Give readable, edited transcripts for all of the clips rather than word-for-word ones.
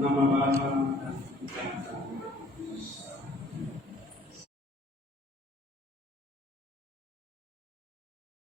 nama Bapa dan Putra dan Roh Kudus.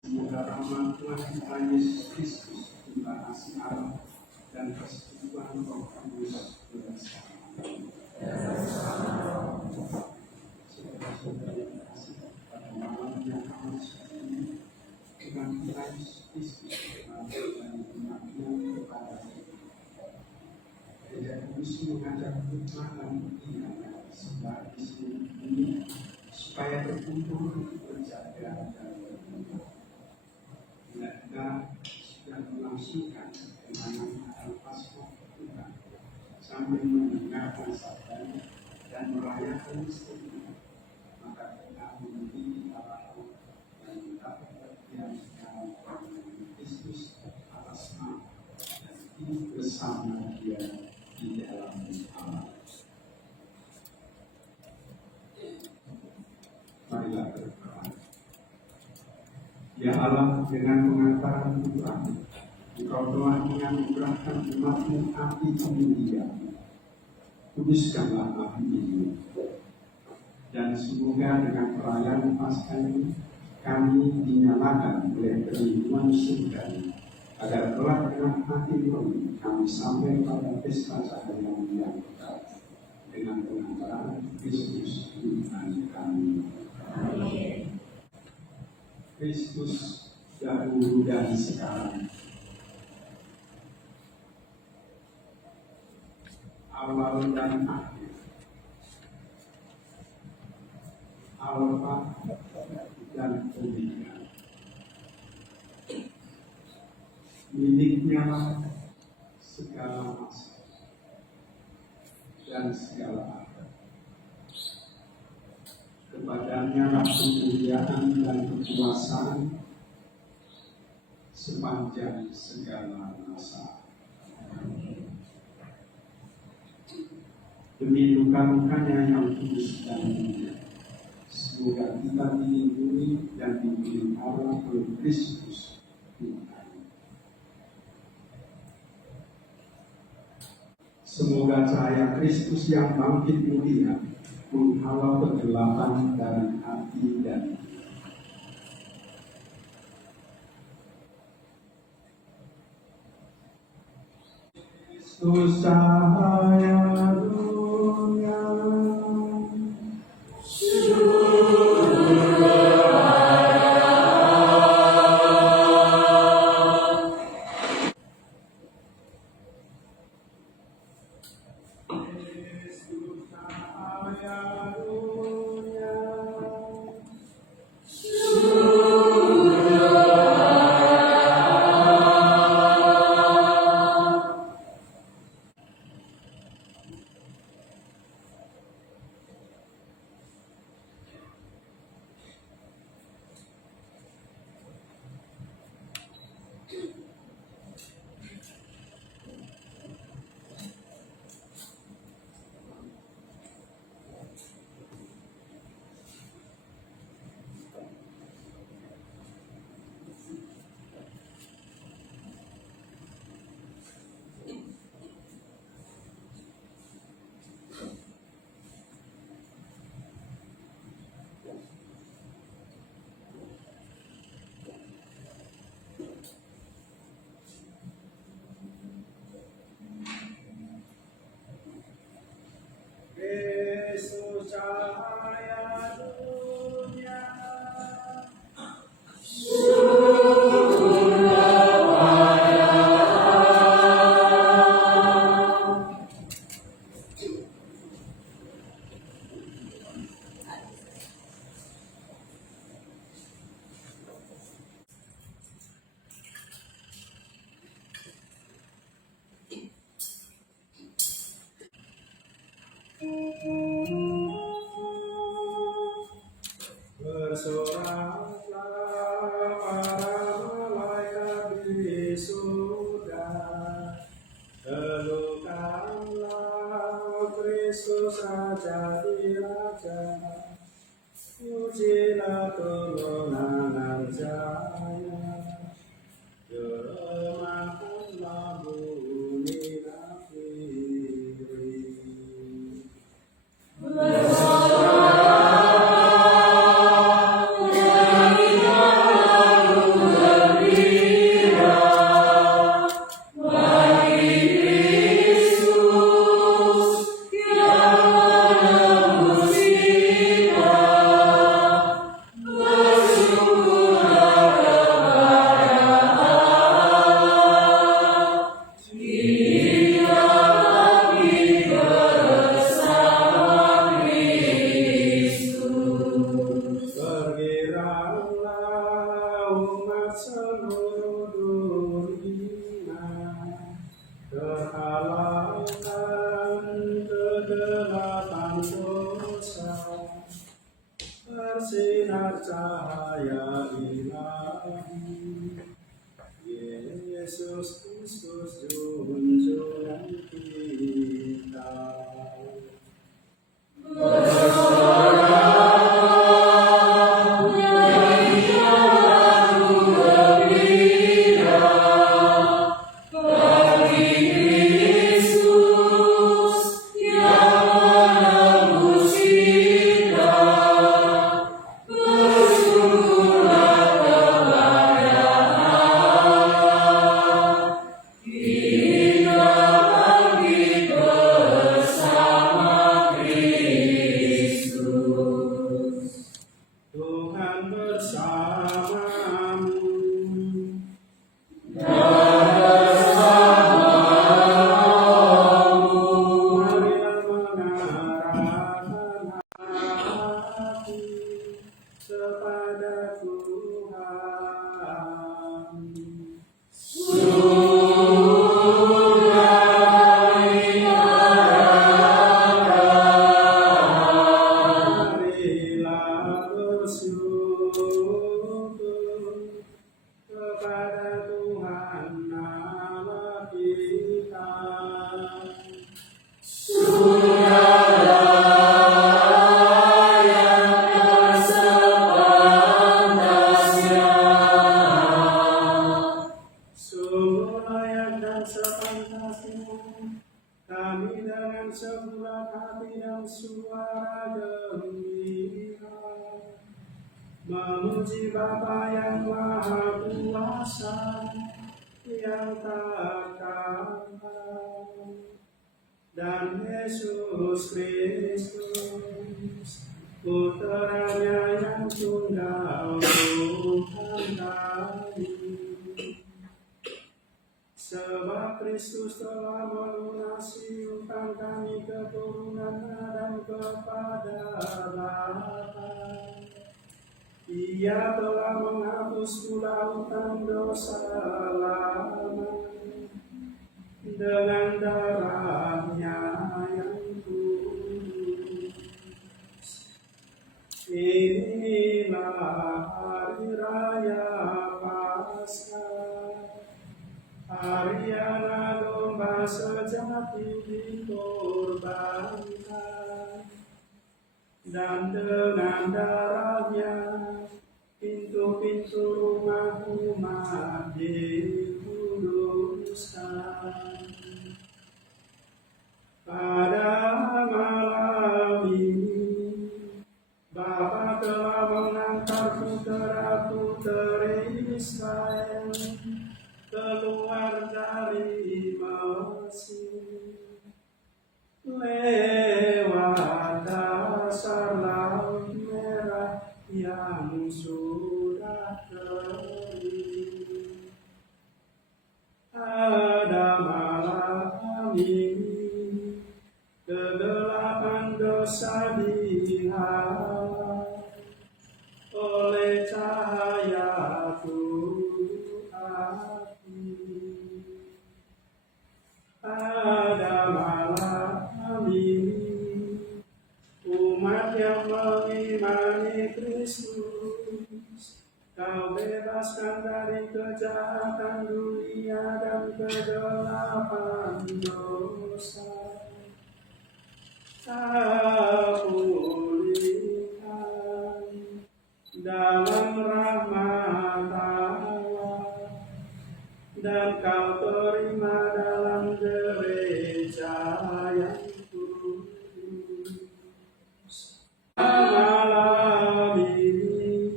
Semoga rahmat Tuhan kita Yesus Kristus, cinta kasih Allah dan persekutuan Roh Kudus bersama. Saudara-saudara yang kasih pada malam yang amat suci ini, Tuhan kita Yesus Kristus dan pengabdian kepada kita. Gereja Kudus mengajak putra dan putrinya sebagai di seluruh dunia supaya berkumpul untuk berjaga dan berdoa. Bila kita sudah melangsungkan kemana akan Paskah Tuhan sambil mendengarkan sabdanya dan merayakan misterinya, maka kita memiliki harapan dan mendapat bagian dalam perjalanan Kristus atas nama dan hidup bersama Dia di dalam Allah. Marilah berdoa. Ya Allah, dengan pengantaran Tuhan, Engkau telah menganugerahkan umat-Mu api kemuliaan. Kuduskanlah api ini, dan semoga dengan perayaan Paskah ini kami dinyalakan oleh kerinduan surga, agar kelak dengan hati nurani kami sampai pada pesta cahaya yang kekal dengan pengantaran Kristus Tuhan kami. Amin. Kristus dahulu dan sekarang, awal dan akhir, Alfa dan Omega. Miliknya segala masa dan segala abad. Kepadanya lah kemuliaan dan kekuasaan sepanjang segala masa. Demi luka-lukanya yang kudus dan mulia, semoga kita dilindungi dan dipelihara oleh Kristus Tuhan. Semoga cahaya Kristus yang bangkit mulia menghalau kegelapan dari hati dan Kristus cahaya dunia. Yesus cahaya dunia. Bersoraklah para malaikat di surga, telukanlah Kristus Raja di Raja, pujilah kemenangan Jaya, jemaatkanlah bunyi nafiri. bersinar cahaya ilahi. Yesus Kristus junjungan kita. Kami dengan sebulat hati dan suara gembira memuji Bapa yang Maha Kuasa, yang tak kalah, dan Yesus Kristus, Putranya yang tunggal Tuhan kami. Sebab Kristus telah melunasi utang kami keturunan Adam kepada Bapa. Ia telah menghapus pula utang dosa lama dengan darah-Nya yang kudus. Inilah hari raya Paskah, hari anak domba sejati dikorbankan, dan dengan darah-Nya pintu-pintu rumah umat dikuduskan. Pada malam ini Bapa telah mengantar putera-puteri Israel keluar dari Mesir lewat dasar laut merah yang sudah kering. Pada malam ini kegelapan dosa dihapus oleh cahaya Tuhan. Pada malam ini umat yang mengimani Kristus Kau bebaskan dari kejahatan dunia dan kegelapan dosa. Kau pulihkan dalam rahmat Allah, dan Kau terima dalam gereja yang kudus. Malam ini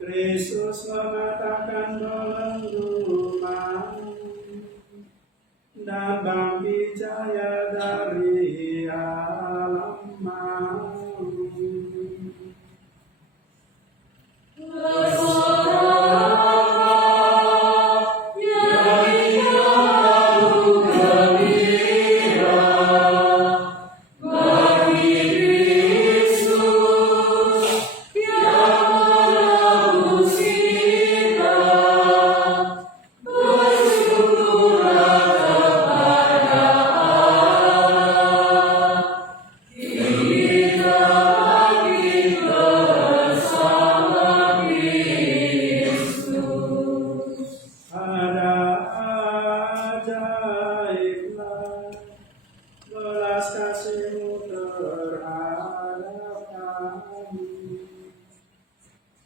Kristus mengatakan belenggu dan bangkit jaya dari alam maut. Bersorak, ya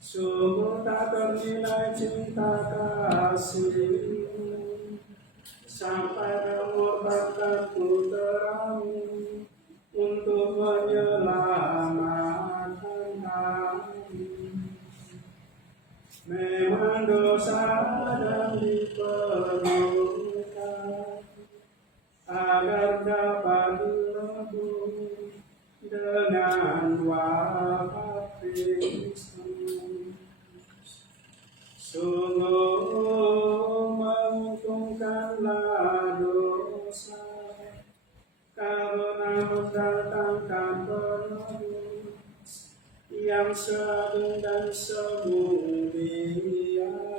Sungguh tak ternilai cinta kasih-Mu, sampai mengorbankan putramu untuk menyelamatkan kami. Memang dosa dan diperlukan agar dapat dilebur dengan wafat Kristus. Sungguh menguntungkanlah dosa karena mendatangkan penebus yang seagung dan semulia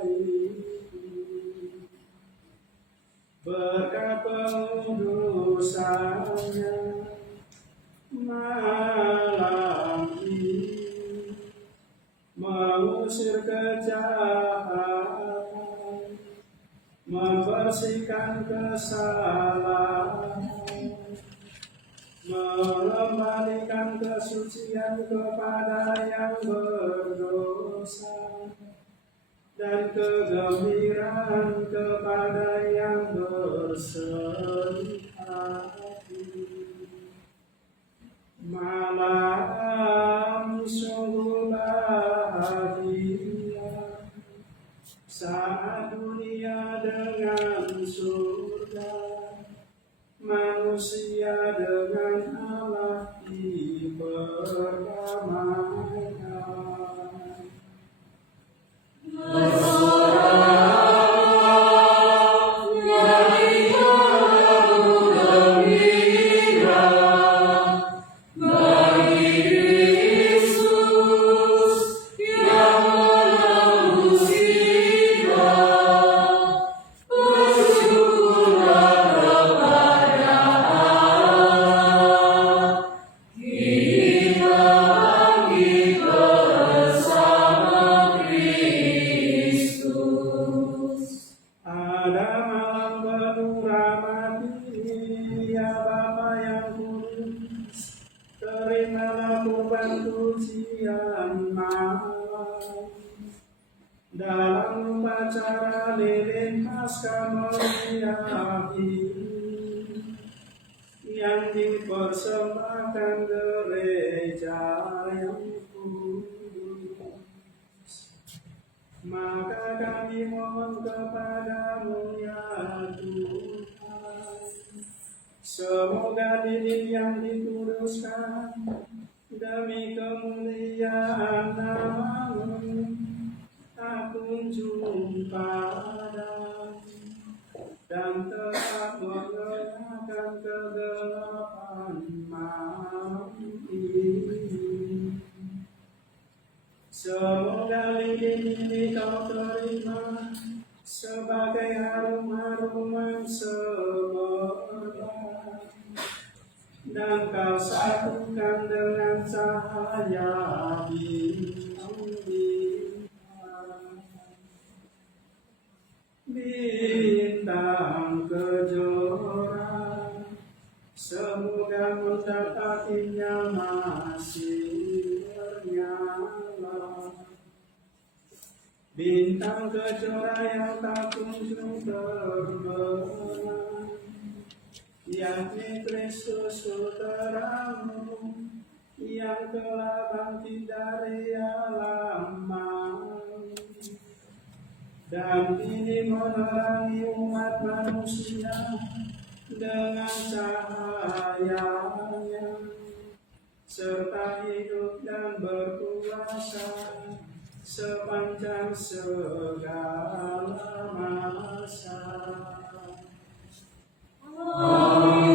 itu. Berkat pengudusannya malam ini mengusir kejahatan, membersihkan kesalahan, mengembalikan kesucian kepada yang berdosa, dan kegembiraan kepada yang bersedih hati. Malam sungguh bahagia saat dunia dengan surga, manusia dengan Allah diperdamaikan. Dalam upacara lilin Paskah mulia ini yang dipersembahkan gereja yang kudus, maka kami mohon kepadamu ya Tuhan, semoga lilin yang dikuduskan demi kemuliaan nama-Mu tak kunjung padam dan tetap mengenakan kegelapan malam ini. Semoga lilin ini Kau terima sebagai harum-haruman semerbak, dan Kau satukan dengan cahaya bintang kejora, semoga mendapatinya masih bernyala. Bintang kejora yang tak kunjung terbenam, yakni Kristus Putramu yang telah bangkit dari alam maut dan kini menerangi umat manusia dengan cahayanya, serta hidup dan berkuasa sepanjang segala masa. Amin.